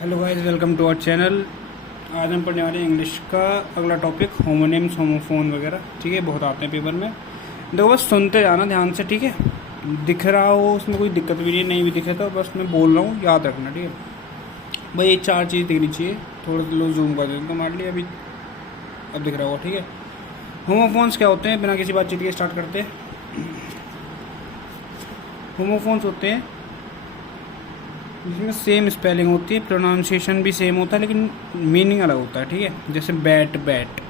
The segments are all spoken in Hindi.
Hello guys, welcome to our channel. आज हम पढ़ने वाले हैं इंग्लिश का अगला टॉपिक, होमोनिम्स, होमोफोन वगैरह। ठीक है, बहुत आते हैं पेपर में। देखो, बस सुनते जाना ध्यान से, ठीक है। दिख रहा हो उसमें कोई दिक्कत भी नहीं भी दिखे तो बस मैं बोल रहा हूँ, याद रखना, ठीक है भाई। ये 4 चीज़ दिखनी चाहिए। थोड़ा लो जूम कर देते तो मान लिया अभी, अब दिख रहा होगा, ठीक है। होमोफोन्स क्या होते हैं, बिना किसी बातचीत के स्टार्ट करते हैं। होमोफोन्स होते हैं जिसमें सेम स्पेलिंग होती है, प्रोनाउंसिएशन भी सेम होता है, लेकिन मीनिंग अलग होता है, ठीक है। जैसे बैट बैट,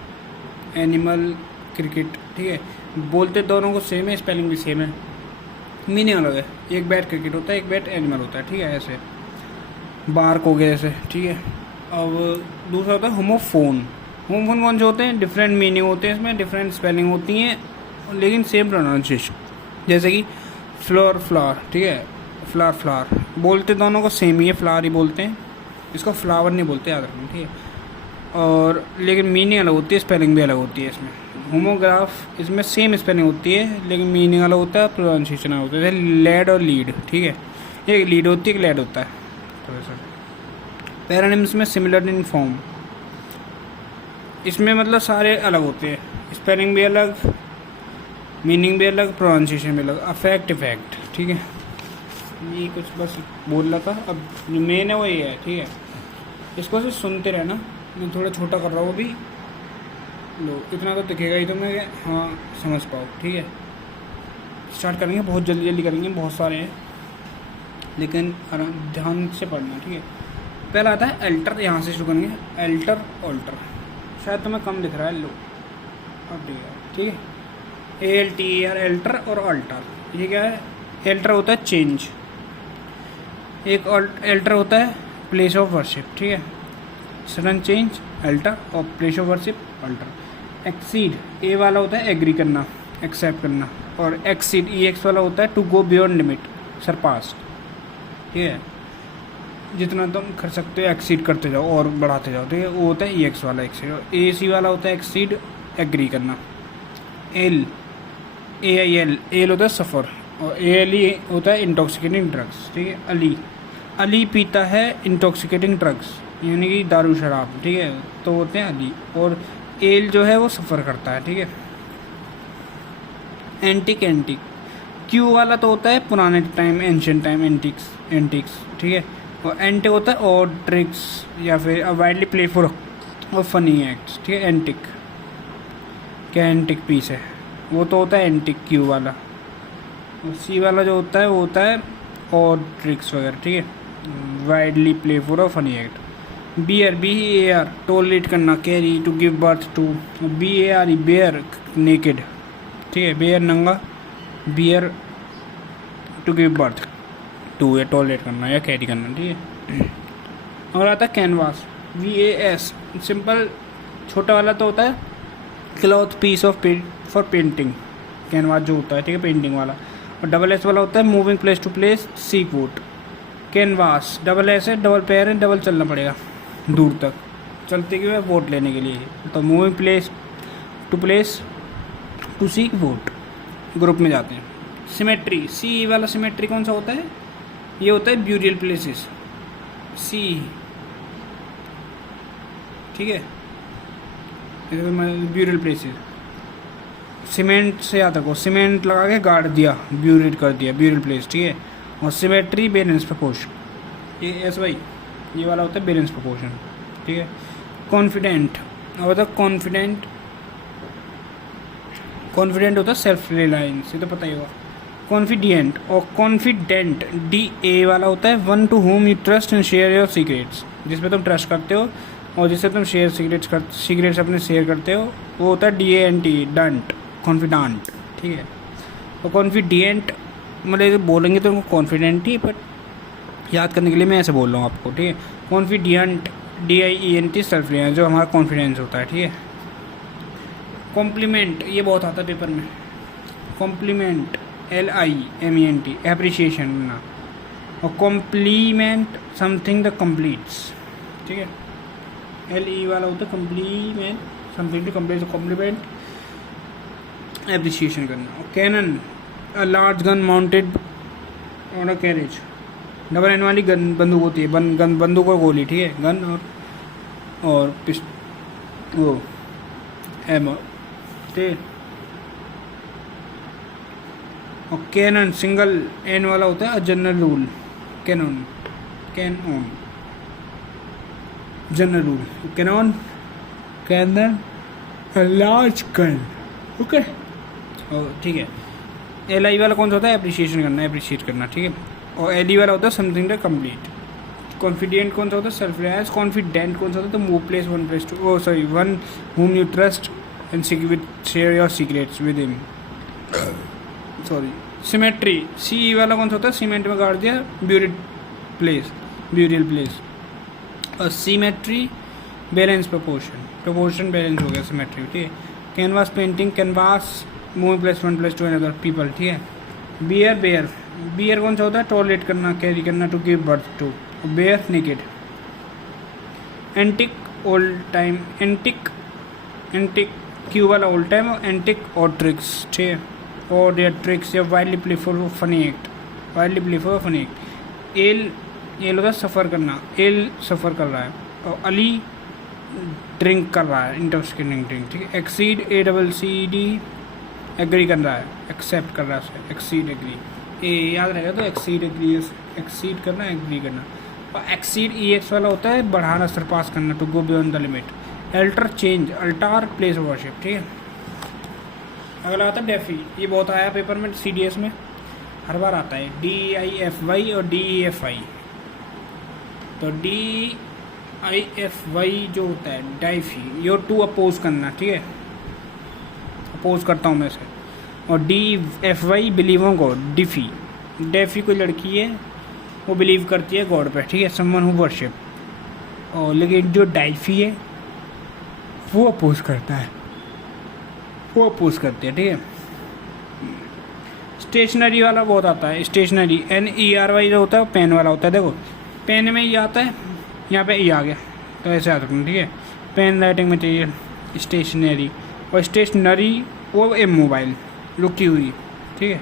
एनिमल क्रिकेट, ठीक है। बोलते दोनों को सेम है, स्पेलिंग भी सेम है, मीनिंग अलग है। एक बैट क्रिकेट होता है, एक बैट एनिमल होता है, ठीक है। ऐसे बार्क हो गया ऐसे, ठीक है। अब दूसरा होता है होमोफोन। होमोफोन कौन से होते हैं, डिफरेंट मीनिंग होते हैं, इसमें डिफरेंट स्पेलिंग होती हैं लेकिन सेम प्रोनाउंसिएशन। जैसे कि फ्लोर फ्लावर, ठीक है, फ्लावर फ्लावर, बोलते दोनों को सेम ही है, फ्लावर ही बोलते हैं, इसको फ्लावर नहीं बोलते, याद रखना, ठीक है। और लेकिन मीनिंग अलग होती है, स्पेलिंग भी अलग होती है इसमें। होमोग्राफ, इसमें सेम स्पेलिंग होती है लेकिन मीनिंग अलग होता है, प्रोनाउंसिएशन अलग होता है। जैसे लेड और लीड, ठीक है, एक लीड होती है, एक लेड होता है। तो ऐसा पैरानिम्स में सिमिलर इन फॉर्म, इसमें मतलब सारे अलग होते हैं, स्पेलिंग भी अलग, मीनिंग भी अलग, प्रोनाउंसिएशन भी अलग। अफेक्ट इफेक्ट, ठीक है, ये कुछ बस बोल रहा था। अब जो मेन है वो ये है, ठीक है। इसको सिर्फ सुनते रहना, मैं थोड़ा छोटा कर रहा हूँ अभी। लो, इतना तो दिखेगा ही तुम्हें, हाँ समझ पाओ, ठीक है। स्टार्ट करेंगे, बहुत जल्दी जल्दी करेंगे, बहुत सारे हैं लेकिन ध्यान से पढ़ना, ठीक है। पहला आता है अल्टर, यहाँ से शुरू करेंगे। अल्टर ऑल्टर, शायद तुम्हें कम दिख रहा है, लो अब ठीक है। ALTER, अल्टर और अल्टर, ये क्या है। अल्टर होता है चेंज, एक अल्टर होता है प्लेस ऑफ वर्शिप, ठीक है। सडन चेंज अल्टर, और place of worship alter. Exceed, a वाला होता है एग्री करना, एक्सेप्ट करना, और एक्सीड EX वाला होता है to go beyond limit, surpass, ठीक है। जितना तुम कर सकते हो एक्सीड करते जाओ और बढ़ाते जाओ, ठीक है, वो होता है EX वाला एक्सीड। और AC वाला होता है एक्सीड, एग्री करना। AIL, एल होता है सफ़र, और ALE होता है इंटॉक्सिकेटिंग ड्रग्स, ठीक है। अली पीता है इंटॉक्सिकेटिंग ड्रग्स, यानी कि दारू शराब, ठीक है, तो होते हैं अली। और एल जो है वो सफ़र करता है, ठीक है। एंटिक, क्यू वाला तो होता है पुराने टाइम, एंशियंट टाइम, एंटिक्स, ठीक है। और एंटे होता है और ट्रिक्स या फिर वाइडली प्लेफुल और फनी एक्ट्स, ठीक है। एंटिक क्या, एंटिक पीस है, वो तो होता है एंटिक क्यू वाला। और सी वाला जो होता है वो होता है और ट्रिक्स वगैरह, ठीक है, वाइडली प्लेफुल और फनी एक्ट। BEAR, टॉलरेट करना, carry, to give birth to. BARE, bare naked, ठीक है, बेयर नंगा, bear to give birth to, या टॉलरेट करना या कैरी करना, ठीक है। और आता है कैनवास, VAS, सिंपल छोटा वाला तो होता है cloth piece of for painting, canvas जो होता है, ठीक है, पेंटिंग वाला। और SS वाला होता है moving place to place, seek vote. Canvass, SS है, डबल पैर है, डबल चलना पड़ेगा दूर तक, चलते हुए वोट लेने के लिए। तो moving place to place to seek vote, group में जाते हैं। सिमेट्री, सी वाला सिमेट्री कौन सा होता है, ये होता है ब्यूरियल प्लेसेस, सी, ठीक है, ब्यूरियल प्लेसेस। सीमेंट से याद रखो, सीमेंट लगा के गाड़ दिया, ब्यूरिड कर दिया, ब्यूरियल प्लेस, ठीक है। और सिमेट्री, बैलेंस प्रपोर्शन, ये ऐसे भाई, ये वाला होता है बैलेंस प्रपोर्शन, ठीक है। कॉन्फिडेंट, अब होता है कॉन्फिडेंट होता है सेल्फ रिलायंस, ये तो पता ही होगा। कॉन्फिडेंट और कॉन्फिडेंट, DA वाला होता है one two home you trust and share your secrets, जिसपे तुम ट्रस्ट करते हो और जिससे तुम सीक्रेट्स अपने शेयर करते हो, वो होता है DANT, डंट, कॉन्फिडेंट, ठीक है। तो कॉन्फिडेंट मतलब बोलेंगे तो कॉन्फिडेंट ही, बट याद करने के लिए मैं ऐसे बोल रहा हूँ आपको, ठीक है। कॉन्फिडेंट, DIENT, सेल्फ रिलायंस, जो हमारा कॉन्फिडेंस होता है, ठीक है। कॉम्प्लीमेंट, ये बहुत आता है पेपर में। कॉम्प्लीमेंट, LIMENT, एप्रिसिएशन ना। और कॉम्प्लीमेंट समथिंग द कम्प्लीट्स, ठीक है। LE वाला होता है complement, something to complete, compliment appreciation करना। और cannon, a large gun mounted on a carriage, double N वाली गन बंदूक होती है, गन बंदूक और गोली, ठीक है, गन और वो एमो, ठीक है। और कैनन सिंगल एन वाला होता है general rule, canon general rule, canon cannon large gun, okay. और ठीक है, एल आई वाला कौन सा होता है, अप्रिशिएशन करना, अप्रिशिएट करना, ठीक है। और एल ई वाला होता है समथिंग द कंप्लीट। कॉन्फिडेंट कौन सा होता है, सेल्फ रिलायंस। कॉन्फिडेंट कौन सा होता है, तो move place one place two, oh sorry one whom you trust and share your secrets with him, sorry. Symmetry, c वाला कौन सा होता है, सीमेंट में गाड़ दिया, ब्यूरियल प्लेस। और सीमेट्री बैलेंस, प्रोपोर्शन बैलेंस हो गया सिमेट्री, ठीक है। Canvas painting, canvas move place one place to another people, ठीक है। बियर कौन सा होता है, टॉलरेट करना, कैरी करना, to give birth to, bare naked. Antique old time, antique Q वाला ओल्ड टाइम, और एंटिक और ट्रिक्स, ठीक है, और या ट्रिक्स या widely playful funny act. L होता है सफ़र करना, एल सफ़र कर रहा है, और अली ड्रिंक कर रहा है, इंटॉक्सिकेटिंग ड्रिंक, ठीक है। एक्सीड, ACCD एग्री कर रहा है, एक्सेप्ट कर रहा है, एक्सीड एग्री, ए याद रहेगा, तो एक्सीड करना, एग्री करना। और एक्सीड EX वाला होता है बढ़ाना, सरपास करना, to go beyond the limit. Alter change, altar place of worship, ठीक है। अगला आता है डेफी, ये बहुत आया पेपर में, CDS में हर बार आता है, DIFY और DEFI। तो DIFY जो होता है डाइफी, योर टू अपोज करना, ठीक है, अपोज करता हूँ मैं से। और DFY believe on God, DeFi कोई लड़की है, वो बिलीव करती है गॉड पे, ठीक है, समवन हु वर्शिप। और लेकिन जो डाइफी है वो अपोज करता है, वो अपोज करती है, ठीक है। स्टेशनरी वाला बहुत आता है, स्टेशनरी NERY जो होता है वो पेन वाला होता है, देखो पेन में ये आता है, यहाँ पे ये आ गया, तो ऐसे याद रखना, ठीक है। Pen writing material, stationery. और स्टेशनरी वो मोबाइल रुकी हुई, ठीक है,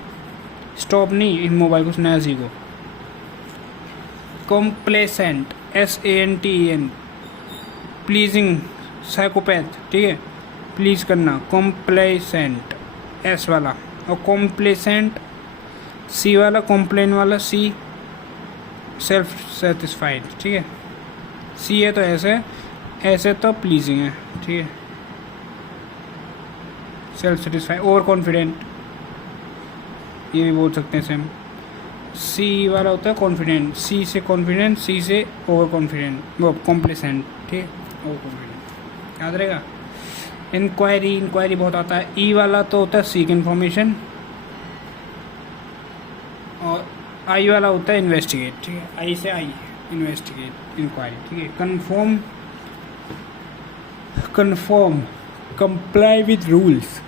स्टॉप नहीं, मोबाइल कुछ नया सीखो। कॉम्प्लेसेंट, SANTEN, प्लीजिंग, साइकोपैथ, ठीक है, प्लीज करना, कॉम्प्लेसेंट S वाला। और कॉम्प्लेसेंट C वाला, कॉम्प्लेन वाला C, सेल्फ सेटिस्फाइड, ठीक है। C है तो ऐसे तो प्लीजिंग है, ठीक है, सेल्फ सेटिस्फाइड। ओवर कॉन्फिडेंट, ये भी बोल सकते हैं सेम। C वाला होता है कॉन्फिडेंट, C से कॉन्फिडेंट, C से ओवर कॉन्फिडेंट, वो कॉम्प्लेसेंट, ठीक है, ओवर कॉन्फिडेंट, याद रहेगा। इंक्वायरी बहुत आता है। E वाला तो होता है सीक इन्फॉर्मेशन, और I वाला होता है इन्वेस्टिगेट, ठीक है, I से I, इन्वेस्टिगेट, इंक्वायरी, ठीक है। Confirm, comply with rules,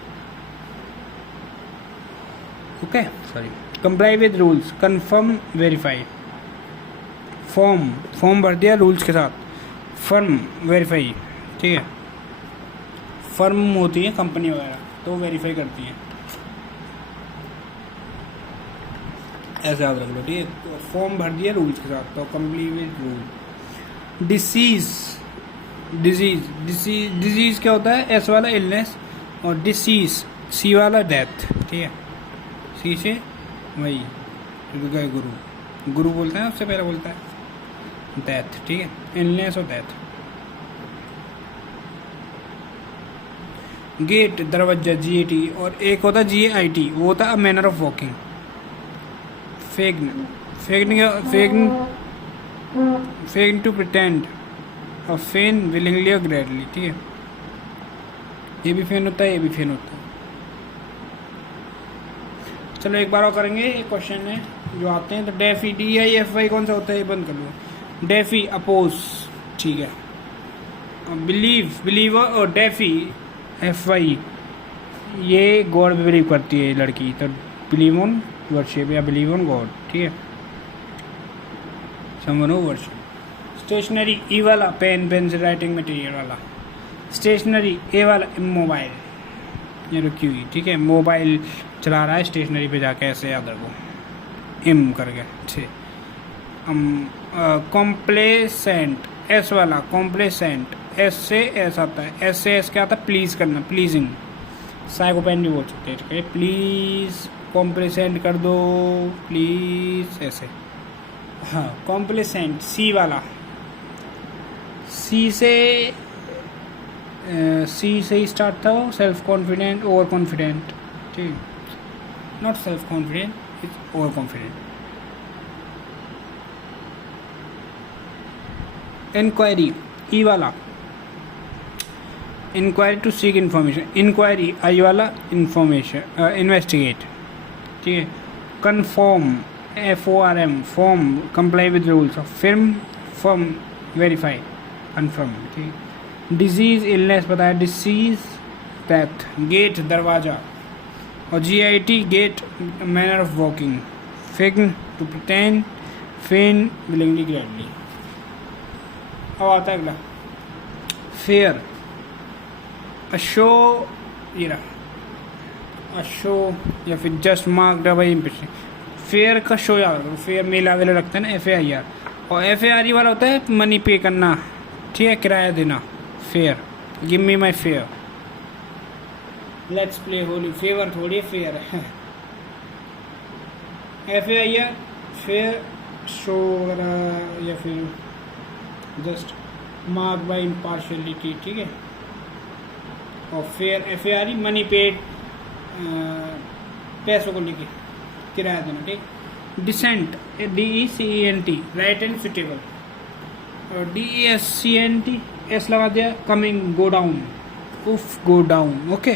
okay, sorry, comply with rules, confirm, verify. Form भर दिया रूल्स के साथ, फर्म, वेरीफाई, ठीक है। फर्म होती है कंपनी वगैरह, तो वेरीफाई करती है, ऐसे याद रख लो, ठीक है। तो फॉर्म भर दिया रूल्स के साथ, तो कंप्लीट विद रूल। डिजीज क्या होता है, S वाला इलनेस, और डिसीज C वाला डेथ, ठीक है, C से वही गए गुरु बोलते हैं, उससे पहले बोलता है डेथ, ठीक है, इलनेस और डेथ। गेट, दरवाजा, GAT, और एक होता है GAIT, वो होता है manner of walking. Fake to pretend, और फेन विलिंगली और ग्रेडली, ठीक है, ये भी फेन होता है, ये भी फेन होता है। चलो एक बार और करेंगे, एक क्वेश्चन है जो आते हैं। तो डेफी, DIFY कौन सा होता है, ये बंद कर लो। डेफी अपोज, ठीक है। बिलीवर, और डेफी FY, ये गॉड पे बिलीव करती है लड़की, तो बिलीव ऑन वर्शिप या बिलीव ऑन गॉड, ठीक है, someone who worship. Stationery E वाला पेन पेंसिल राइटिंग मटेरियल वाला। स्टेशनरी A वाला मोबाइल, ये रुकी हुई, ठीक है, मोबाइल चला रहा है स्टेशनरी पे जाके, ऐसे याद रखो, M करके, ठीक। कॉम्प्लेसेंट, एस वाला कॉम्प्लेसेंट, एस से एस आता है, एस से एस क्या आता है, प्लीज करना, प्लीजिंग, साइकोपेन भी बोल सकते हैं, ठीक है, प्लीज कॉम्प्लेसेंट कर दो प्लीज, ऐसे। हाँ कॉम्प्लेसेंट, सी वाला, सी से ही स्टार्ट था वो, सेल्फ कॉन्फिडेंट, ओवर कॉन्फिडेंट, ठीक, not self confident, it's over confident. Inquiry, E वाला, inquiry to seek information, inquiry, I वाला इंफॉर्मेशन, इन्वेस्टिगेट, ठीक है। Confirm, FORM, form, comply with rules of firm, firm, verify, confirm, ठीक है। डिजीज, इलनेस बताया, डिसीज, डेथ, गेट, दरवाजा, और GIT, gait, manner of walking, feign, to pretend, fain, willingly, gladly. अब आता है अगला, फेयर, अशो, ये रहा अशो, या फिर just mark by impression, fair का शो याद रखो, फेयर मेला वेला लगता है ना, FAIR, और FARE वाला होता है मनी पे करना, ठीक है, किराया देना, fair, give me my fair, let's play Holi, favour थोड़ी फेयर है, FAIR, फेयर, शो वगैरह, या फिर जस्ट मार्क बाई इम्पार्शलिटी, ठीक है, और फेयर, FARE, मनी पेड, पैसों को लेके किराया देना, ठीक। Decent, DECENT, right and suitable, और DESCENT, एस लगा दिया, कमिंग, गो डाउन, उफ गो डाउन, ओके,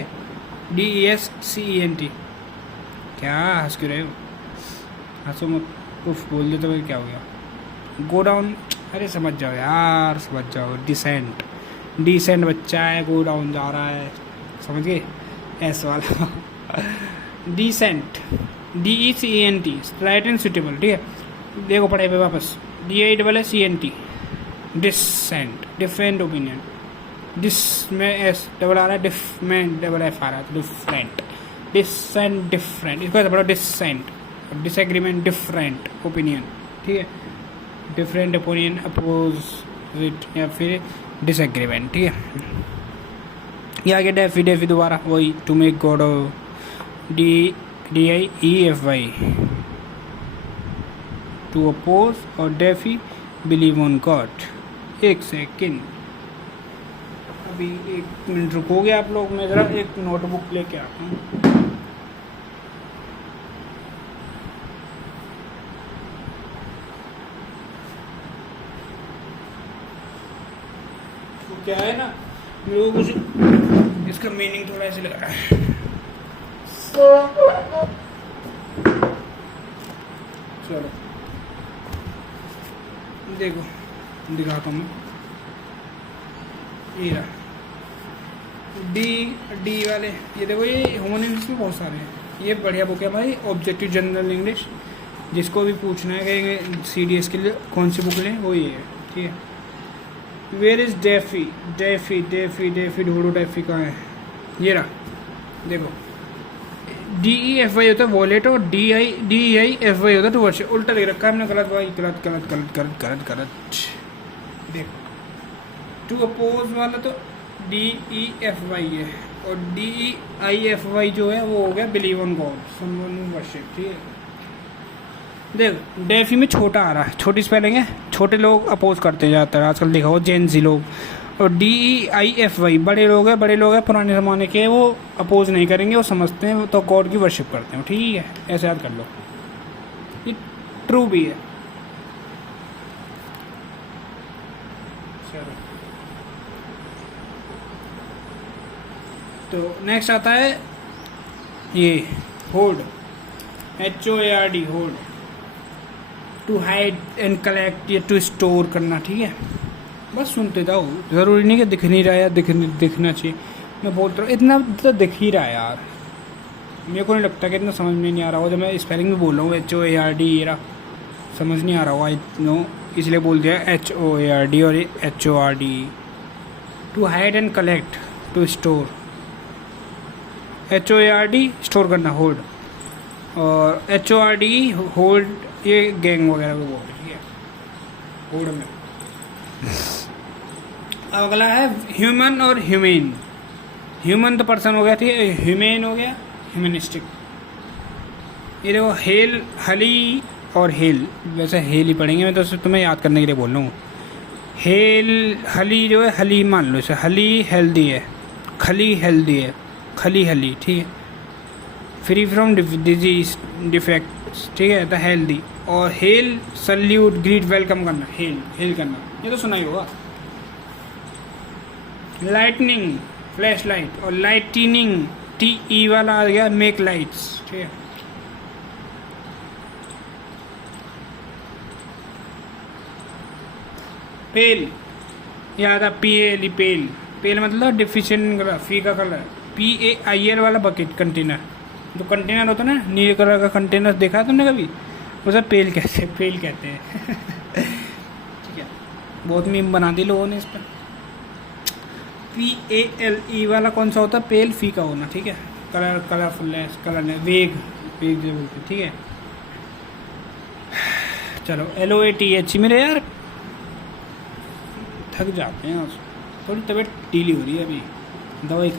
DESCENT, क्या हंस क्यों रहे हो, हंसो मत, उफ बोल दे तो फिर क्या हो गया, गो डाउन, अरे समझ जाओ यार, समझ जाओ, डिसेंट, डिसेंट बच्चा है, गो डाउन जा रहा है, समझ गए, एस वाला, decent, DECENT, right and suitable, ठीक है, देखो पढ़ाई पे वापस, DICENT, dissent, different opinion, dis में एस डबल आ रहा है, डिफ में डबल एफ आ रहा है, डिफरेंट, डिसेंट, डिफरेंट, इसको ऐसा पढ़ो, डिसेंट, डिसएग्रीमेंट, डिफरेंट ओपिनियन, ठीक है, डिफरेंट ओपिनियन, अपोजिट, या फिर डिसएग्रीमेंट, ठीक है। ये आगे डेफी, डेफी दोबारा वही, to make god, DIEFY, to oppose, और डेफी, बिलीव ऑन गॉड। एक सेकेंड, अभी 1 मिनट रुकोगे आप लोग, मैं ज़रा एक नोटबुक लेके आता हूँ। तो क्या है ना, लोगों को इसका मीनिंग थोड़ा ऐसे लग रहा है, चलो देखो दिखाता हूँ मैं, ये रहा डी वाले, ये देखो, ये ह्यूमन इंग्लिश में बहुत सारे हैं, ये बढ़िया बुक है भाई, ऑब्जेक्टिव जनरल इंग्लिश, जिसको भी पूछना है कि CDS के लिए कौन सी बुक लें, वो ये है, ठीक है। Where is deify, deify, deify, deify, ढूंढो डेफी कहाँ है, ये रहा, देखो, DEFY होता है वॉलेट, और DEIFY होता है टू वर्शिप, उल्टा लिख रखा है हमने, गलत भाई, गलत गलत गलत गलत गलत गलत, देखो, टू अपोज वाला तो DEFY है, और DEIFY जो है वो हो गया believe on God, someone worship, ठीक है। देख डेफी में छोटा आ रहा है, छोटी स्पेलिंग है, छोटे लोग अपोज करते जाते हैं आजकल, देखा हो जेन जी लोग, और DEIFY बड़े लोग हैं, बड़े लोग हैं पुराने ज़माने के, वो अपोज नहीं करेंगे, वो समझते हैं, तो गॉड की वर्शिप करते हैं, ठीक है, ऐसे याद कर लो, ये ट्रू भी है। चलो तो नेक्स्ट आता है ये hold, HOARD, hold, to hide and collect, या टू स्टोर करना, ठीक है, बस सुनते जाओ, ज़रूरी नहीं कि दिख नहीं रहा है, दिखना चाहिए, मैं बोलता हूँ इतना तो दिख ही रहा है यार, मेरे को नहीं लगता कि इतना समझ में नहीं आ रहा हो, जब मैं स्पेलिंग में बोल रहा हूँ HOARD, ये रहा, समझ नहीं आ रहा होगा, आई नो, इसलिए बोल दिया HOARD और HORD, to hide and collect, to store, HOARD store करना, होल्ड, और HORD होल्ड, ये गैंग वगैरह को बोलते हैं, ठीक है। होड़ में। अब अगला है ह्यूमन और ह्यूमेन। ह्यूमन तो पर्सन हो गया, ठीक है, ह्यूमेन हो गया ह्यूमनिस्टिक। ये देखो हेल, हली और हेल, वैसे हेल ही पढ़ेंगे, मैं तो तुम्हें याद करने के लिए बोल रहा हूँ। हेल, हली जो है, हली मान लो इसे, हली हेल्दी है, खली हेल्दी है, खली हली, ठीक है, फ्री फ्रॉम डिजीज डिफेक्ट्स, ठीक है, तो हेल्दी। और हेल सल्यूट ग्रीट वेलकम करना, हेल हेल करना, ये तो सुना ही होगा। लाइटनिंग फ्लैश लाइट, और लाइटनिंग टी ई वाला आ गया मेक लाइट्स, ठीक है। पेल, याद आ पी एल, पेल, पेल मतलब डिफिशिएंट कलर, फीका colour, P A I L वाला बकेट कंटेनर, जो कंटेनर होता है ना नीले कलर का कंटेनर, देखा है तुमने कभी, उसे पेल कहते हैं, पेल कहते हैं। ठीक है, बहुत मीम बना दी लोगों ने इस पर। पी ए एल ई वाला कौन सा होता है, पेल फीका होना, ठीक है, कलर कलरफुल है, कलर है, वेग, वेग जो बोलते हैं, ठीक है। चलो L O A T H, मेरे यार थक जाते हैं, थोड़ी तबीयत ढीली हो रही है अभी, दवाई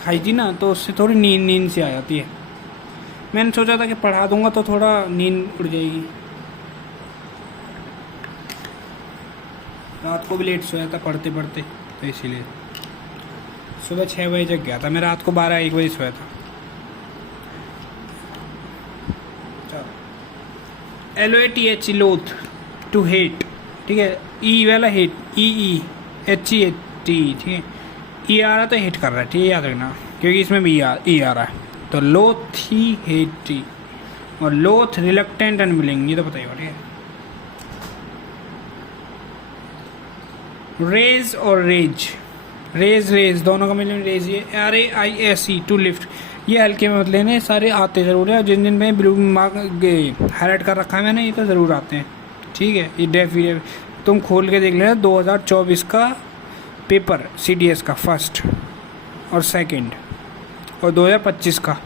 खाई थी ना, तो उससे थोड़ी नींद सी आ जाती है। मैंने सोचा था कि पढ़ा दूंगा तो थोड़ा नींद उड़ जाएगी। रात को भी लेट सोया था पढ़ते पढ़ते, तो इसीलिए सुबह 6 बजे जग गया था मैं, रात को 12-1 बजे सोया था। L O A T H, loath, to hate, ठीक है, ई वाला hate, E H E H T, ठीक है, ई आ रहा तो हेट कर रहा है, ठीक है, याद रखना, क्योंकि इसमें भी ई आ रहा है। तो लोथ ही हेट टी, और लोथ रिलक्टेंट अनविलिंग, ये तो पता ही होगा, ठीक है। रेज और रेज, रेज रेज दोनों का मिलकर रेज, ये RAISE, टू लिफ्ट, ये हल्के में मत लेने, सारे आते ज़रूर है, और जिन जिन में ब्लू मार्क हाईलाइट कर रखा है मैंने, ये तो ज़रूर आते हैं, ठीक है। ये डेफिनेट तुम खोल के देख लेना, 2024 का पेपर CDS का फर्स्ट और सेकंड, और 2025 का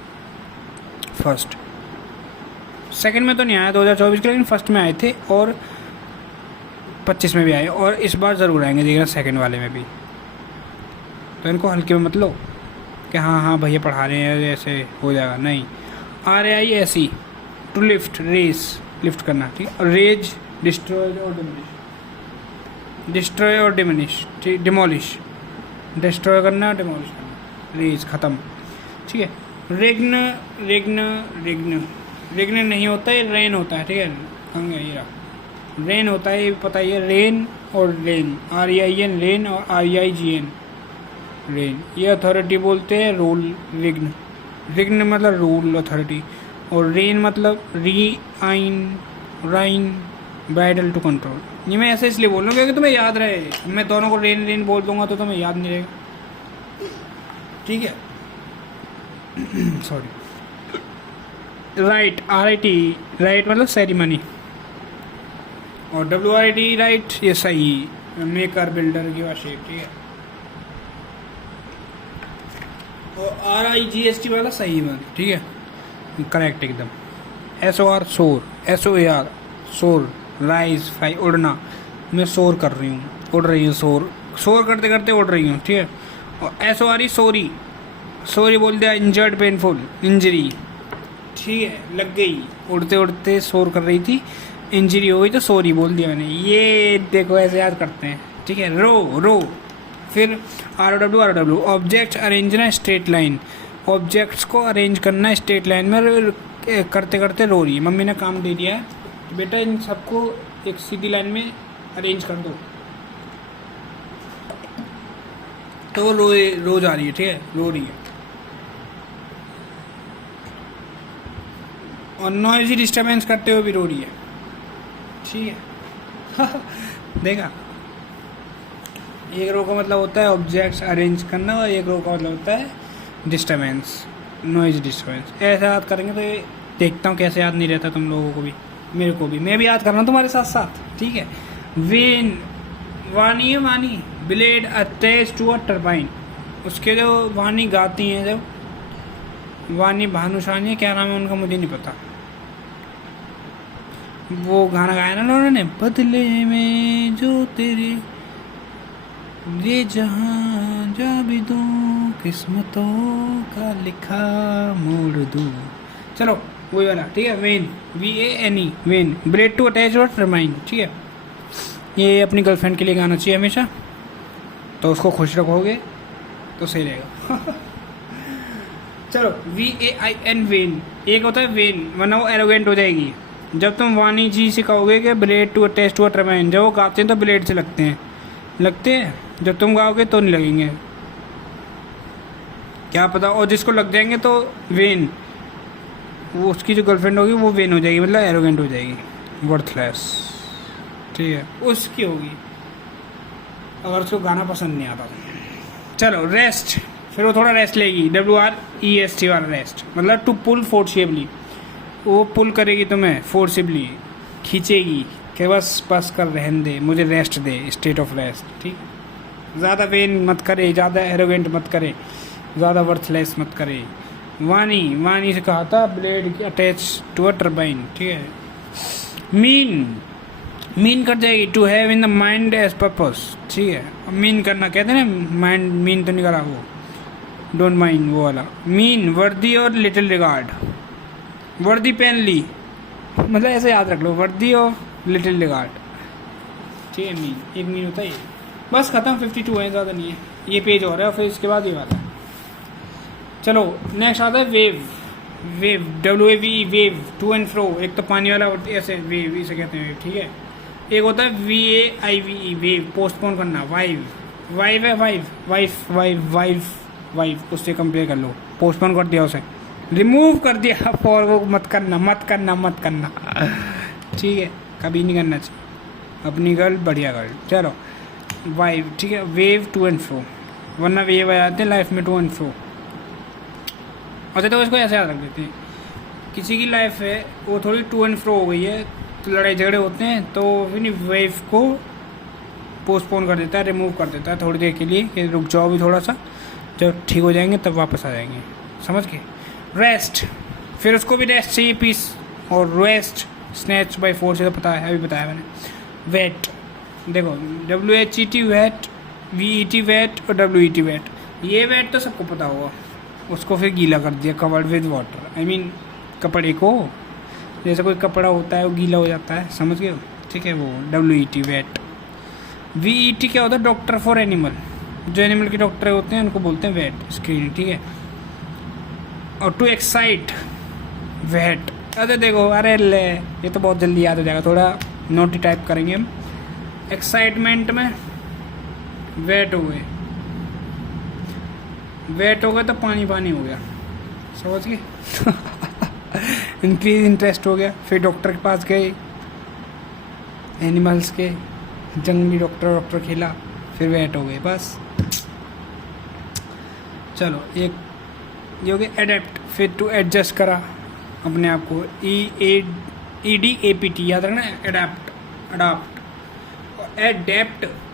फर्स्ट। सेकंड में तो नहीं आया 2024 के, लेकिन फर्स्ट में आए थे, और 25 में भी आए, और इस बार ज़रूर आएंगे, देखना सेकंड वाले में भी। तो इनको हल्के में मत लो कि हाँ भैया पढ़ा रहे हैं ऐसे हो जाएगा, नहीं। RAISE, to lift, raise, lift करना, ठीक है। रेज डिस्ट्रॉय और डिमोलिश, डिस्ट्रॉय और डिमिनिश, ठीक, डिमोलिश, डिस्ट्रॉय करना, डिमोलिश करना, रेज ख़त्म, ठीक है। रेग्न, रेग्न, रेग्न, रेग्न नहीं होता है, रेन होता है, ठीक है, ये रेन होता है, ये पता ही है, रेन और रेन, REIN रेन, और REIGN रेन, ये अथॉरिटी बोलते हैं, रूल, रिग्न, रिग्न मतलब रूल अथॉरिटी, और रेन मतलब राइन बैडल टू कंट्रोल। ये मैं ऐसे इसलिए बोल रहा हूँ क्योंकि तुम्हें याद रहे, मैं दोनों को रेन रेन बोल दूंगा तो तुम्हें याद नहीं रहेगा, ठीक है। सॉरी। राइट, RIT, राइट मतलब सेरेमनी, और WRIT राइट, ये सही, मेकर बिल्डर की शेप, ठीक है। और RIGST वाला सही बात, ठीक है, करेक्ट एकदम। SOR सोर, SOAR सोर, राइज, फाई उड़ना, मैं सोर कर रही हूँ, उड़ रही हूँ, सोर, सोर करते करते उड़ रही हूँ, ठीक है। और SORE सोरी, सोरी बोल दिया, इंजर्ड पेनफुल, इंजरी, ठीक है, लग गई, उड़ते उड़ते शोर कर रही थी, इंजरी हो गई तो सॉरी बोल दिया मैंने। ये देखो ऐसे याद करते हैं, ठीक है। रो, रो, फिर ROW, ऑब्जेक्ट्स अरेंजना स्ट्रेट लाइन, ऑब्जेक्ट्स को अरेंज करना स्ट्रेट लाइन में, करते करते रो रही है, मम्मी ने काम दे दिया है, बेटा इन सबको एक सीधी लाइन में अरेंज कर दो, तो रो जा रही है, ठीक है, रो रही है। और नॉइजी डिस्टर्बेंस करते हुए भी रो रही है, ठीक है। देखा, एक रो का मतलब होता है ऑब्जेक्ट्स अरेंज करना, और एक रो का मतलब होता है डिस्टर्बेंस, नॉइज डिस्टर्बेंस। ऐसा याद करेंगे तो ये देखता हूँ कैसे याद नहीं रहता तुम लोगों को भी, मेरे को भी, मैं भी याद कर रहा हूँ तुम्हारे साथ साथ, ठीक है। वेन, वानी है, वानी, blade attach to a turbine, उसके जो वानी गाती हैं, जब वानी भानुशानी क्या नाम है उनका मुझे नहीं पता, वो गाना गाया ना उन्होंने, बदले में जो तेरे ये जहाँ जा भी दूँ, किस्मतों का लिखा मोड़ दूँ। चलो वही वाला, ठीक है। Vane, VANE, vane, blade to attach और टर्माइन, ठीक है। ये अपनी गर्लफ्रेंड के लिए गाना चाहिए हमेशा, तो उसको खुश रखोगे तो सही रहेगा। चलो VAIN, वेन। एक होता है वेन, वरना वो एरोगेंट हो जाएगी। जब तुम वाणी जी से कहोगे कि blade to attach to turbine, जब वो गाते हैं तो ब्लेड से लगते हैं, जब तुम गाओगे तो नहीं लगेंगे, क्या पता। और जिसको लग जाएंगे तो वेन, वो उसकी जो गर्लफ्रेंड होगी वो वेन हो जाएगी, मतलब एरोगेंट हो जाएगी, वर्थलेस, ठीक है, उसकी होगी, अगर उसको गाना पसंद नहीं आता। चलो रेस्ट, फिर वो थोड़ा रेस्ट लेगी, WREST वाला रेस्ट, मतलब टू पुल फोर्सिबली, वो पुल करेगी तुम्हें फोर्सिबली, खींचेगी कि बस कर, रहने दे, मुझे rest they, state of rest, ठीक। ज़्यादा वेन मत करे, ज़्यादा एरोगेंट मत करे, ज़्यादा वर्थलेस मत करे। वानी से कहा था blade attach to a turbine, ठीक है। मीन कर जाएगी, to have in the mind as purpose, ठीक है। मीन करना कहते हैं ना, माइंड मीन तो नहीं करा, वो डोंट माइंड वो वाला। मीन, वर्दी और लिटिल रिगार्ड, वर्दी पहन ली, मतलब ऐसे याद रख लो, वर्दी और लिटिल रिगार्ड, ठीक है। एक मीन होता है ये, बस खत्म। 52 है, ज़्यादा नहीं है। ये पेज हो रहा है, फिर इसके बाद ये वाला। चलो नेक्स्ट आता है wave, WAVE, wave, to and fro. एक तो पानी वाला, ऐसे वेव, इसे कहते हैं वेव, ठीक है। एक होता है VAIVE, वेव, पोस्टपोन करना। वाइव है, वाइफ, उससे कंपेयर कर लो, पोस्टपोन कर दिया उसे, रिमूव कर दिया, फॉर वो मत करना, ठीक है, कभी नहीं करना चाहिए। अपनी गर्ल बढ़िया गर्ल। चलो वाइव, ठीक है। वेव, टू एंड फ्रो, वरना वेव आ जाते हैं लाइफ में, टू एंड फ्रो। अच्छा, तो इसको ऐसे याद रख देते हैं, किसी की लाइफ है वो थोड़ी टू एंड फ्रो हो गई है, तो लड़ाई झगड़े होते हैं, तो फिर वेव को पोस्टपोन कर देता है, रिमूव कर देता है थोड़ी देर के लिए, कि रुक जाओ भी थोड़ा सा, जब ठीक हो जाएंगे तब वापस आ जाएंगे, समझ के। रेस्ट, फिर उसको भी रेस्ट चाहिए, पीस। और रेस्ट, स्नैच बाय फोर्स, से तो पता है, अभी बताया मैंने। वेट, देखो WHET वेट, VET वेट और WET वेट। ये वेट तो सबको पता होगा, उसको फिर गीला कर दिया, कवर्ड विद वाटर, कपड़े को, जैसे कोई कपड़ा होता है वो गीला हो जाता है, समझ गए हो, ठीक है, वो WET वेट। VET क्या होता है, डॉक्टर फॉर एनिमल, जो एनिमल के डॉक्टर होते हैं उनको बोलते हैं वेट, स्क्रीन, ठीक है। और टू एक्साइट, वेट। अरे देखो, अरे ले, ये तो बहुत जल्दी याद हो जाएगा, थोड़ा नोटी टाइप करेंगे हम। एक्साइटमेंट में वेट हो गए, तो पानी हो गया, समझ गए। इंक्रीज इंटरेस्ट हो गया, फिर डॉक्टर के पास गए, एनिमल्स के, जंगली डॉक्टर खेला, फिर वेट हो गए, बस। चलो एक ये हो गया एडेप्ट, फिर टू एडजस्ट करा अपने आप को, EDAPT याद रखना, अडाप्ट,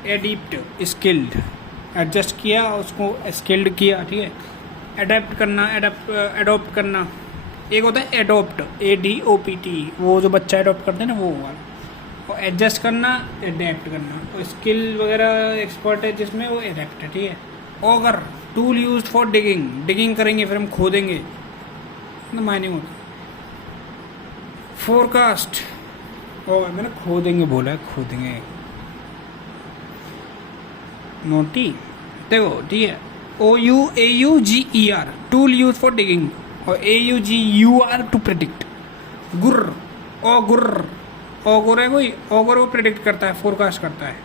एडिप्ट, स्किल्ड, एडजस्ट किया उसको, स्किल्ड किया, ठीक है। अडेप्ट करना, अडोप्ट करना। एक होता है एडोप्ट, ADOPT, वो जो बच्चा एडोप्ट करते हैं ना, वो वाला। और एडजस्ट करना, अडेप्ट करना। और स्किल वगैरह एक्सपर्ट है जिसमें, वो एडेप्ट है, ठीक है। Auger, tool use for digging करेंगे, फिर हम खोदेंगे, मायने होता है। फोरकास्ट, और मैंने खोदेंगे बोला है, खोदेंगे, नोटी, देखो, ठीक है। OUAUGER, tool use for digging, और AUGUR टू प्रेडिक्ट। ऑगर है कोई, ऑगर वो प्रेडिक्ट करता है, फोरकास्ट करता है,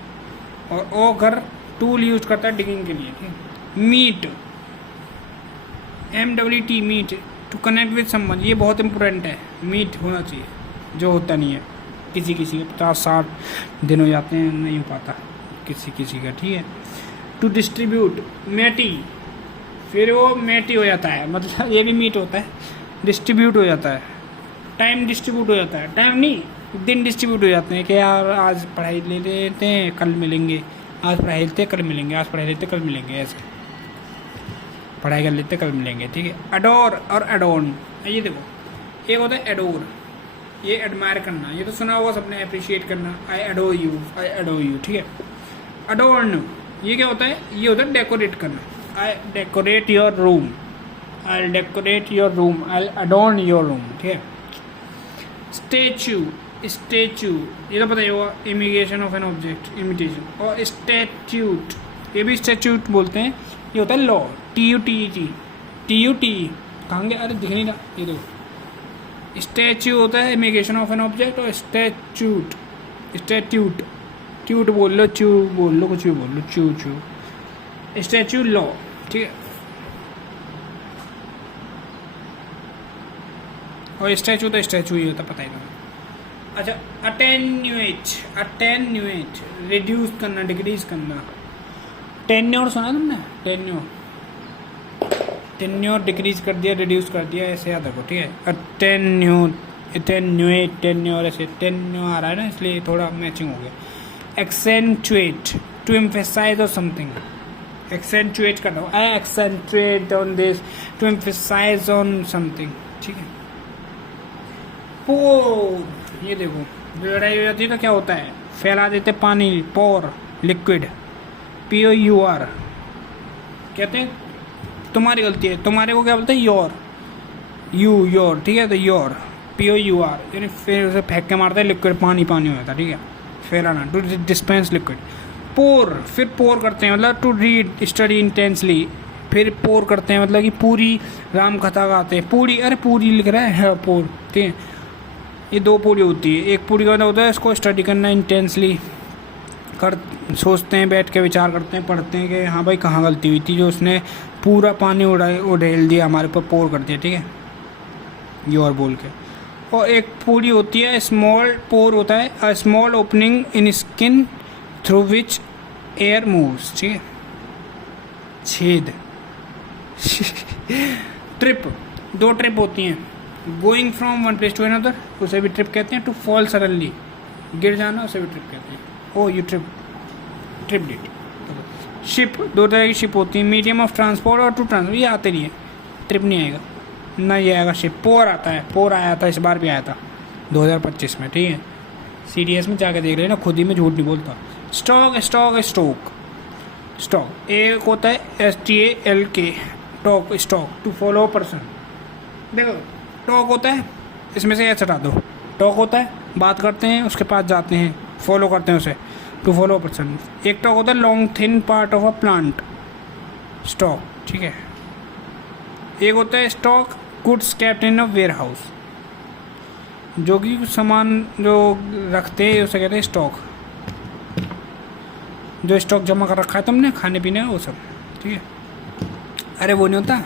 और ऑगर टूल यूज करता है डिगिंग के लिए, ठीक है। Meet, MWT, meet, to connect with someone, ये बहुत इंपॉर्टेंट है, मीट होना चाहिए, जो होता नहीं है, किसी के 50-60 दिन हो जाते हैं, नहीं हो पाता किसी का, ठीक है। टू डिस्ट्रीब्यूट, मैटी, फिर वो मैटी हो जाता है, मतलब ये भी मीट होता है, डिस्ट्रीब्यूट हो जाता है, टाइम डिस्ट्रीब्यूट हो जाता है, टाइम नहीं, दिन डिस्ट्रीब्यूट हो जाते हैं, कि यार आज पढ़ाई ले लेते हैं, कल मिलेंगे, आज पढ़ाई लेते हैं, कल मिलेंगे, आज पढ़ाई लेते हैं, कल मिलेंगे, ऐसे पढ़ाई कर लेते, कल मिलेंगे, ठीक है। अडोर और अडोन, ये देखो, एक होता है एडोर, ये एडमायर करना, ये तो सुना होगा सबने, अप्रिशिएट करना, I adore you, I adore you, ठीक है। अडोर्न ये क्या होता है, ये होता है डेकोरेट करना, I decorate your room, I decorate your room, I adorn your room, ठीक है। स्टेचू, स्टेचू ये तो पता ही होगा, imitation of an object, imitation. और स्टैट्यूट, ये भी स्टैट्यूट बोलते हैं, ये होता है लॉ, TUT कहाँ गया, अरे दिख नहीं रहा, ये देखो। स्टैच्यू होता है इमिगेशन ऑफ एन ऑब्जेक्ट, और स्टैट्यूट, स्टैट्यूट, ट्यूट बोल लो, चू बोल लो, कुछ भी बोल लो, चू चू, स्टैच्यू लॉ, ठीक है। और स्टैचू तो स्टैचू ही होता, पता ही नहीं। अच्छा, अटेन्यूएट, अटेन्यूएट रिड्यूस करना, डिक्रीज करना। टेन्योर सुना तुमने, टेन्योर, टेन्योर डिक्रीज कर दिया, रिड्यूस कर दिया, ऐसे याद रखो, ठीक है। अटेन्यूट, अटेन्यूएट, टेन्योर, ऐसे टेन्योर आ रहा है ना, इसलिए थोड़ा मैचिंग हो गया। एक्सेंचुएट, टू एम्फेसाइज और समथिंग, एक्सेंचुएट करना, I accentuate on this, to emphasise on something, ठीक है। पोर, ये देखो, जो लड़ाई हो जाती है तो क्या होता है, फैला देते पानी, पोर, लिक्विड, POUR कहते हैं, तुम्हारी गलती है, तुम्हारे को क्या बोलते हैं, योर, योर, ठीक है। तो योर, POUR यानी फिर उसे फेंक के मारते हैं, लिक्विड पानी पानी हो जाता है, ठीक है, फैलाना, टू डिस्पेंस लिक्विड। पोर, फिर पोर करते हैं मतलब टू रीड स्टडी इंटेंसली, फिर पोर करते हैं मतलब कि पूरी राम कथा गाते हैं, पूरी, अरे पूरी लिख रहा है पोर, ठीक है। ये दो पूरी होती है, एक पूरी का मतलब होता है इसको स्टडी करना इंटेंसली, कर सोचते हैं, बैठ के विचार करते हैं, पढ़ते हैं कि हाँ भाई कहाँ गलती हुई थी, जो उसने पूरा पानी उड़ेल दिया हमारे ऊपर, पोर कर दिया, ठीक है, योर बोल के। और एक पूरी होती है स्मॉल, पोर होता है a small opening in skin through which air moves, ठीक है, छेद। ट्रिप, दो ट्रिप होती हैं, going from one place to another, उसे भी ट्रिप कहते हैं। टू फॉल सडनली, गिर जाना, उसे भी ट्रिप कहते हैं। ओ यू ट्रिप, ट्रिप डिट। शिप, दो तरह की शिप होती है, मीडियम ऑफ ट्रांसपोर्ट और टू ट्रांसपोर्ट, ये आते नहीं है, ट्रिप नहीं आएगा ना, ये आएगा शिप। पोर आता है, पोर आया था, इस बार भी आया था 2025 में, ठीक है, CDS में जाके देख लेना, खुद ही में झूठ नहीं बोलता। स्टॉक, स्टॉक, स्टोक, स्टॉक एक होता है STALK, talk, stalk, to follow person. देखो टॉक होता है, इसमें से ऐसे हटा दो, टॉक होता है बात करते हैं, उसके पास जाते हैं, फॉलो करते हैं उसे, टू फॉलो पर्सन। एक टॉक होता है long thin part of a plant, stalk, ठीक है। एक होता है stock, goods kept in a warehouse, जो कि सामान जो रखते हैं उसे कहते हैं स्टॉक, जो स्टॉक जमा कर रखा है तुमने खाने पीने का, वो सब, ठीक है। अरे वो नहीं होता,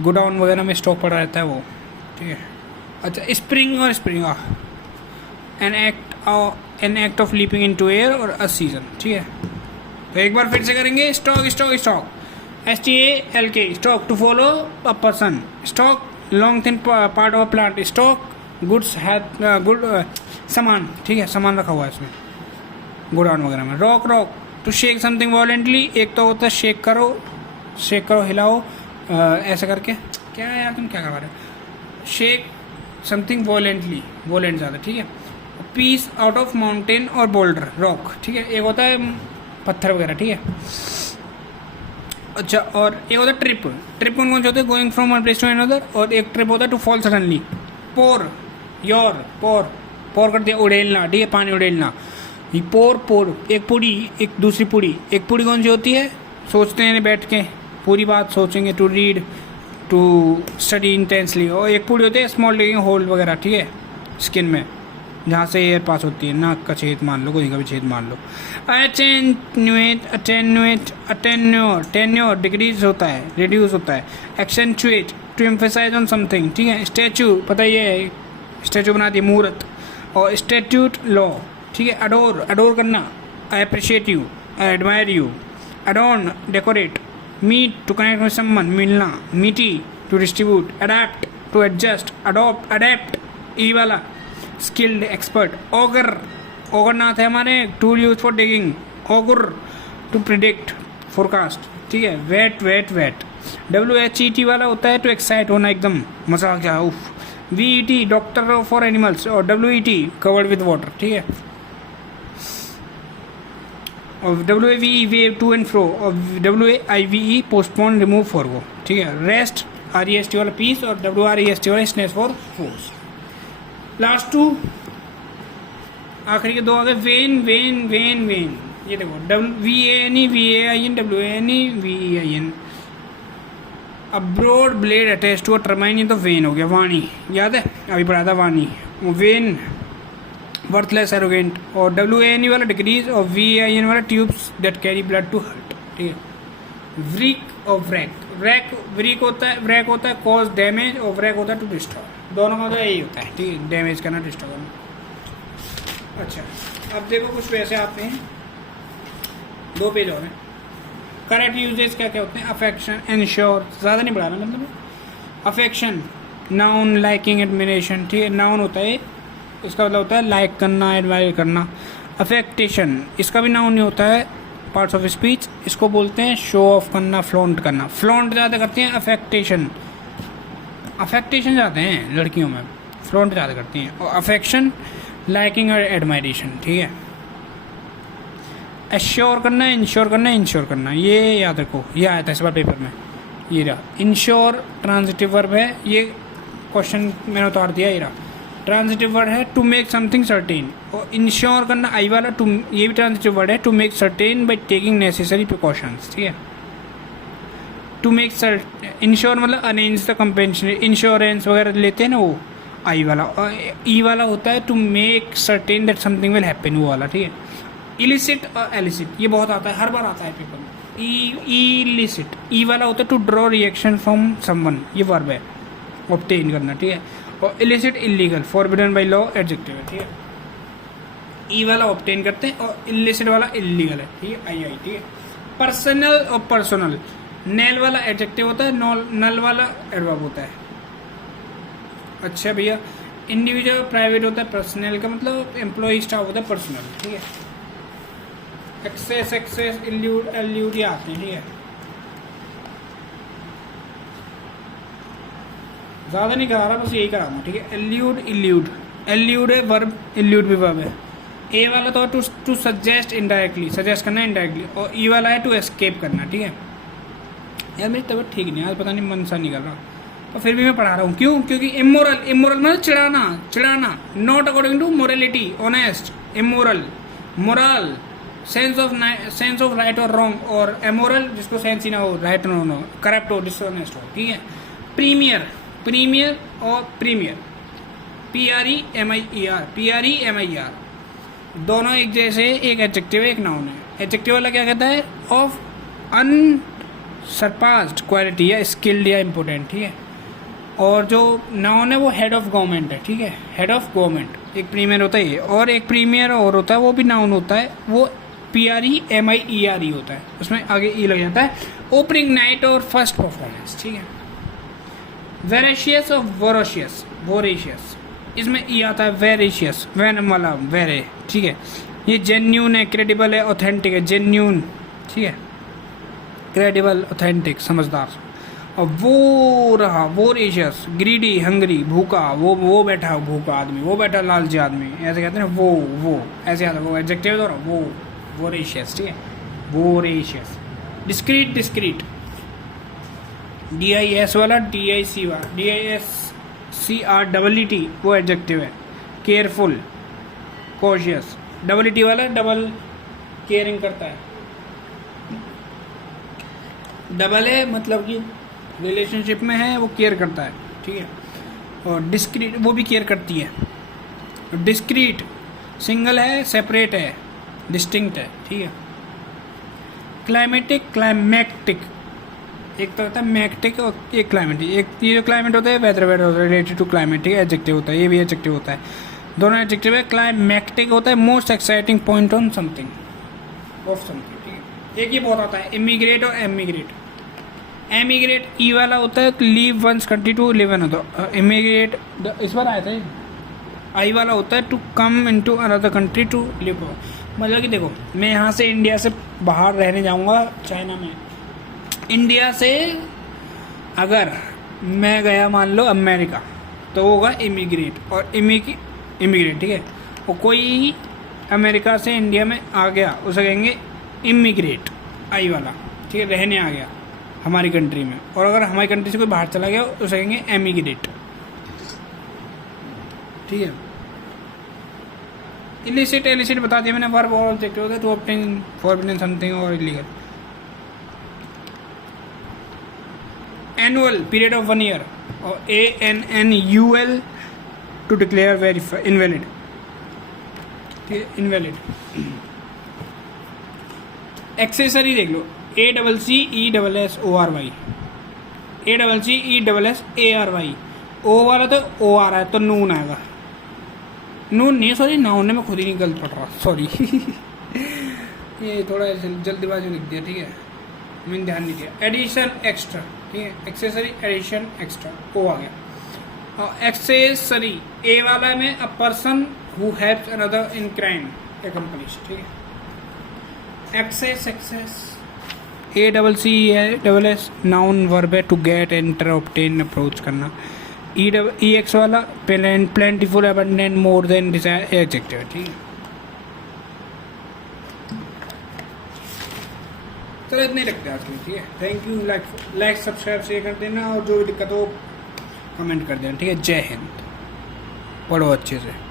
गोडाउन वगैरह में स्टॉक पड़ा रहता है वो, ठीक है। अच्छा, स्प्रिंग और spring an act of leaping into air और अ सीजन, ठीक है। तो एक बार फिर से करेंगे, stalk, stalk, stalk, STALK, stalk, to follow a person, stalk, long thin part of a plant, stock, goods have good, सामान, ठीक है, सामान रखा हुआ है इसमें गोडाउन वगैरह में। Rock, rock, to shake something violently, एक तो होता है शेक करो, हिलाओ, ऐसा करके, क्या यार तुम क्या करवा रहे हो, शेक समथिंग वॉलेंटली, वॉलेंट ज़्यादा, ठीक है। पीस आउट ऑफ माउंटेन और बोल्डर, रॉक, ठीक है, एक होता है पत्थर वगैरह, ठीक है। अच्छा, और एक होता है ट्रिप, ट्रिप कौन कौन से होते हैं, going from one place to another, और एक ट्रिप होता है to fall suddenly. Pour, your, pour, pour कर दिया, उड़ेलना, ठीक है, पानी उड़ेलना। ये पोर, पोर, एक पूड़ी, एक दूसरी पूड़ी, एक पूड़ी कौन सी होती है, सोचते हैं बैठ के, पूरी बात सोचेंगे, to read, to study intensely. और एक पूड़ी होती है स्मॉल टेकिंग होल्ड वगैरह, ठीक है, स्किन में जहाँ से एयर पास होती है, नाक का छेद मान लो, कोई का भी छेद मान लो। Attenuate, attenuate, attenuate, tenure decrease होता है, रिड्यूस होता है। Accentuate, to emphasise on something, ठीक है। स्टैचू, पता ही है, स्टैचू बना दी, मूर्त। और स्टैट्यूट, लॉ, ठीक है। अडोर, अडोर करना, I appreciate you, I admire you. Adorn, decorate. Meet, to connect with someone, मिलना। Mete, to distribute. Adapt, to adjust. Adopt, adept, E वाला, स्किल्ड, एक्सपर्ट। ऑगर, ऑगर ना थे हमारे, tool use for digging. Auger, to predict, forecast, ठीक है। Wait, wait, wait. WHET वाला होता है टू एक्साइट होना, एकदम मजा आ गया, उफ। VET डॉक्टर फॉर एनिमल्स, और WET कवर्ड विद वाटर, ठीक है। और WAVE wave to and fro, और WAIVE पोस्टपोन रिमूव फॉरगो, ठीक है। रेस्ट REST वाला पीस, और WREST वाला snatch for force. Last two आखिरी के दो आ गए, वेन वेन वेन वेन, ये देखो VANE VAIN WANE VEIN। अब broad blade attach to a turbine, ये तो वेन हो गया। वाणी याद है, अभी पढ़ा था वाणी। वेन वर्थलेस एरोगेंट, और WANE वाला डिक्रीज, और VAIN वाला tubes that carry blood to heart, ठीक है। व्रीक और व्रैक, व्रीक होता है, व्रैक होता है कॉज डैमेज, और व्रैक होता है टू डिस्ट्रॉय। दोनों का तो यही होता है, ठीक है, डैमेज करना, डिस्ट्रॉय करना। अच्छा, अब देखो कुछ वैसे आते हैं, 2 पेज और हैं। करेक्ट यूजेस क्या क्या होते हैं? अफेक्शन, एंश्योर, ज़्यादा नहीं बढ़ाना, मतलब अफेक्शन, नाउन, लाइकिंग, एडमिरेशन, ठीक है। नाउन होता है, इसका मतलब होता है लाइक करना, एडमायर करना। अफेक्टेशन, इसका भी नाउन नहीं होता है, पार्ट्स ऑफ स्पीच। इसको बोलते हैं शो ऑफ करना, फ्लॉन्ट करना। फ्लॉन्ट ज़्यादा करते हैं अफेक्टेशन, अफेक्टेशन ज़्यादा हैं लड़कियों में, फ्लॉन्ट ज़्यादा करती हैं। और अफेक्शन, लाइकिंग और एडमायरेशन, ठीक है। एश्योर करना, इंश्योर करना, इंश्योर करना, ये याद रखो, ये आया था इस बार पेपर में, ये रहा। इंश्योर ट्रांजिटिव वर्ब है, ये क्वेश्चन मैंने उतार दिया, ये रहा। ट्रांजिटिव वर्ड है टू मेक समथिंग सर्टेन, और इंश्योर करना आई वाला टू, ये भी ट्रांजिटिव वर्ड है, to make certain by taking necessary precautions, ठीक है। टू मेक इंश्योर मतलब अरेंज द कंपेंशन, इंश्योरेंस वगैरह लेते हैं ना, वो आई वाला। और ई वाला होता है to make certain that something will happen, वो वाला, ठीक है। इलिसिट और एलिसिट, ये बहुत आता है, हर बार आता है पेपर में। इलिसिट, ई वाला होता है to draw reaction from someone, ये वर्ब है, ऑब्टेन करना, ठीक है। और illicit illegal, forbidden by law, adjective है, ठीक है। ई वाला ऑब्टेन करते हैं, और इलिसिट वाला इलीगल है, ठीक है, आई, ठीक है। पर्सनल और पर्सनल, नेल वाला एडजेक्टिव होता है, नल वाला एडवर्ब होता है। अच्छा भैया, इंडिविजुअल प्राइवेट होता है, पर्सनल का मतलब एम्प्लॉय स्टाफ होता है, पर्सनल, ठीक है। एक्सेस, एक्सेस, इल्यूड, एल्यूड, ये आते हैं, ठीक है। ज़्यादा नहीं करा रहा, बस यही करा रहा, ठीक है। एल्यूड, इल्यूड, एल्यूड है वर्ब, इल्यूड भी वर्ब है। ए वाला तो टू सजेस्ट इनडायरेक्टली, सजेस्ट करना इनडायरेक्टली, और ई वाला है टू एस्केप करना, ठीक है। यार मेरी तबीयत ठीक नहीं है आज, पता नहीं मन सा नहीं कर रहा, तो फिर भी मैं पढ़ा रहा हूँ। क्यों? क्योंकि इमोरल, इमोरल मतलब चिढ़ाना, चिढ़ाना, not according to morality, honest, immoral, moral, sense of right और रॉन्ग, और एमोरल जिसको सेंस ही ना हो, राइट ना हो, करप्ट हो, डिसऑनेस्ट हो, ठीक है। प्रीमियर, प्रीमियर और प्रीमियर, PREMIER, PREMIER, दोनों एक जैसे, एक एडजेक्टिव है, एक नाउन है। एडजेक्टिव वाला क्या कहता है? ऑफ अनसरपास्ड क्वालिटी, या स्किल्ड, या इम्पोर्टेंट, ठीक है। और जो नाउन है वो हेड ऑफ गवर्नमेंट है, ठीक है, हेड ऑफ गवर्नमेंट। एक प्रीमियर होता है ये, और एक प्रीमियर और होता है, वो भी नाउन होता है, वो PREMIER होता है, उसमें आगे ई लग जाता है। ओपनिंग नाइट और फर्स्ट परफॉर्मेंस, ठीक है। वेरेशियस और वोरोशियस, वोरेशियस, इसमें ई आता है, वेरेशियस, वैन वाला वेरे, ठीक है। ये जेन्यून है, क्रेडिबल है, ऑथेंटिक है, जेन्यून, ठीक है, क्रेडिबल, ऑथेंटिक, समझदार। और वो रहा वोरेशियस, ग्रीडी, हंगरी, भूखा, वो बैठा भूखा आदमी, वो बैठा लालची आदमी, ऐसे कहते हैं ना, वो ऐसे आता है, वो एडजेक्टिव है, वो वोरेशियस, ठीक है, वोरेशियस। डिस्क्रीट, डिस्क्रीट, DIS वाला, DIC वाला, DISCREET, वो एडजेक्टिव है। केयरफुल, कॉशियस, ET वाला डबल केयरिंग करता है, डबल है मतलब कि रिलेशनशिप में है, वो केयर करता है, ठीक है। और डिस्क्रीट, वो भी केयर करती है। डिस्क्रीट, सिंगल है, सेपरेट है, डिस्टिंक्ट है, ठीक है। क्लाइमेटिक, क्लाइमेटिक, एक तो होता है मैग्नेटिक और एक क्लाइमेटिक। एक ये जो क्लाइमेट होता है वेदर, वेदर होता है रिलेटेड टू क्लाइमेट, ठीक है, एडजेक्टिव होता है, ये भी एडजेक्टिव होता है, दोनों एडजेक्टिव है। क्लाइमेटिक होता है most exciting point on something, of something, ठीक है। एक ये बहुत आता है इमिग्रेट और एमिग्रेट। एमिग्रेट ई वाला होता है leave one's country to live another, immigrate इस बार आया था। आई वाला होता है to come into another country to live, मतलब कि देखो मैं यहाँ से इंडिया से बाहर रहने जाऊँगा चाइना में, इंडिया से अगर मैं गया मान लो अमेरिका, तो वो होगा इमिग्रेट, और इमिग्रेट, ठीक है। और कोई अमेरिका से इंडिया में आ गया उसे कहेंगे इमिग्रेट, आई वाला, ठीक है, रहने आ गया हमारी कंट्री में। और अगर हमारी कंट्री से कोई बाहर चला गया उसे कहेंगे एमिग्रेट, ठीक है। इलिसिट एलिसिट बता दिया मैंने, वर्ब और ऑब्जेक्टिव होता है, टू ऑब्टेन, फॉरबिडन समथिंग और illegal. Annual period of 1 year, और ANNUL to declare verify invalid, ठीक है, इनवैलिड। एक्सेसरी देख लो, ACCESSORY, ACCESSARY, ओ वाला तो ओ आ रहा है तो नून आएगा, नून नहीं, सॉरी नाउन ने मैं खुद ही नहीं गलत पढ़ रहा, सॉरी ये थोड़ा जल्दीबाजी लिख दिया, ठीक है, मैंने ध्यान नहीं दिया। एडिशन एक्स्ट्रा, ठीक है, एक्सेसरी एडिशन एक्स्ट्रा, ओ आ गया। और एक्सेसरी ए वाला में a person who helps another in crime accomplish, ठीक है। एक्सेस ACCESS नाउन वर्ब है, to get, enter, obtain, approach करना। EX वाला plentiful, abundant, more than, desire, adjective, ठीक है। चलो इतने रखते हैं आज के लिए, ठीक है। Thank you, like subscribe share कर देना, और जो भी दिक्कत हो कमेंट कर देना, ठीक है। जय हिंद, पढ़ो अच्छे से।